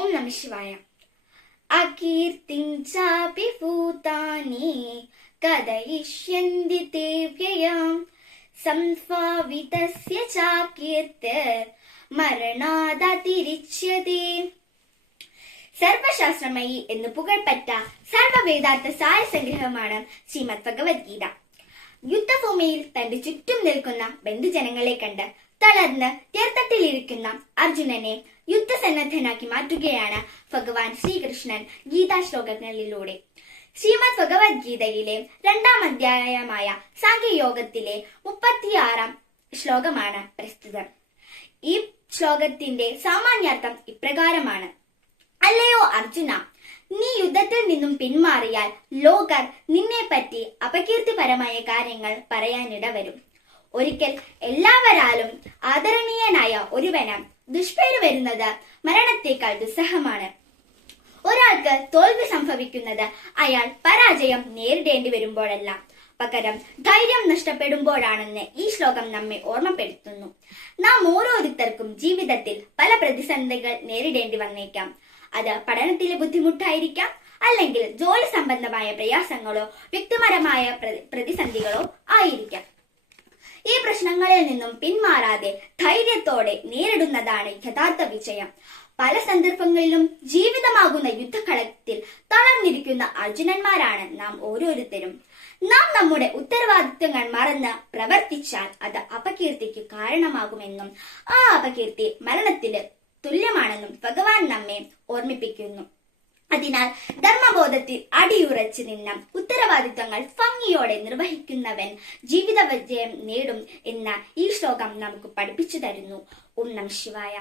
ഓം നമ ശിവായ. അകീർത്തിം ചാപി ഭൂതാനി കഥയിഷ്യന്തി തേ വ്യയാം സംഭാവിതസ്യ ചാകീർത്തിർ മരണാദതിരിച്യതേ. സർവശാസ്ത്രമയി എന്ന് പുകഴ്പെറ്റ സർവവേദാർത്ഥ സാരസംഗ്രഹമാണ് ശ്രീമദ് ഭഗവത്ഗീത. യുദ്ധഭൂമിയിൽ തന്റെ ചുറ്റും നിൽക്കുന്ന ബന്ധുജനങ്ങളെ കണ്ട് തളർന്ന് തീർത്ഥത്തിലിരിക്കുന്ന അർജുനനെ യുദ്ധസന്നദ്ധനാക്കി മാറ്റുകയാണ് ഭഗവാൻ ശ്രീകൃഷ്ണൻ ഗീതാ ശ്ലോകങ്ങളിലൂടെ. ശ്രീമദ് ഭഗവത്ഗീതയിലെ 2-ാം അധ്യായമായ സാഖ്യയോഗത്തിലെ 36-ാം ശ്ലോകമാണ് പ്രസ്തുതം. ഈ ശ്ലോകത്തിന്റെ സാമാന്യാർത്ഥം ഇപ്രകാരമാണ്: അല്ലയോ അർജുന, നീ യുദ്ധത്തിൽ നിന്നും പിന്മാറിയാൽ ലോകർ നിന്നെപ്പറ്റി അപകീർത്തിപരമായ കാര്യങ്ങൾ പറയാനിടവരും. ഒരിക്കൽ എല്ലാവരാലും ആദരണീയനായ ഒരുവന് ദുഷ്പേര് വരുന്നത് മരണത്തേക്കാൾ ദുസ്സഹമാണ്. ഒരാൾക്ക് തോൽവി സംഭവിക്കുന്നത് അയാൾ പരാജയം നേരിടേണ്ടി വരുമ്പോഴല്ല, പകരം ധൈര്യം നഷ്ടപ്പെടുമ്പോഴാണെന്ന് ഈ ശ്ലോകം നമ്മെ ഓർമ്മപ്പെടുത്തുന്നു. നാം ഓരോരുത്തർക്കും ജീവിതത്തിൽ പല പ്രതിസന്ധികൾ നേരിടേണ്ടി വന്നേക്കാം. അത് പഠനത്തിലെ ബുദ്ധിമുട്ടായിരിക്കാം, അല്ലെങ്കിൽ ജോലി സംബന്ധമായ പ്രയാസങ്ങളോ വ്യക്തിപരമായ പ്രതിസന്ധികളോ ആയിരിക്കാം. ഈ പ്രശ്നങ്ങളിൽ നിന്നും പിന്മാറാതെ ധൈര്യത്തോടെ നേരിടുന്നതാണ് യഥാർത്ഥ വിജയം. പല സന്ദർഭങ്ങളിലും ജീവിതമാകുന്ന യുദ്ധകളത്തിൽ തളർന്നിരിക്കുന്ന അർജുനന്മാരാണ് നാം ഓരോരുത്തരും. നാം നമ്മുടെ ഉത്തരവാദിത്വങ്ങൾ മറന്ന് പ്രവർത്തിച്ചാൽ അത് അപകീർത്തിക്ക് കാരണമാകുമെന്നും ആ അപകീർത്തി മരണത്തിന് തുല്യമാണെന്നും ഭഗവാൻ നമ്മെ ഓർമ്മിപ്പിക്കുന്നു. അതിനാൽ ധർമ്മബോധത്തിൽ അടിയുറച്ചു നിന്ന ഉത്തരവാദിത്വങ്ങൾ ഭംഗിയോടെ നിർവഹിക്കുന്നവൻ ജീവിത വിജയം നേടും എന്ന ഈ ശ്ലോകം നമുക്ക് പഠിപ്പിച്ചു തരുന്നു. ഓം നമഃ ശിവായ.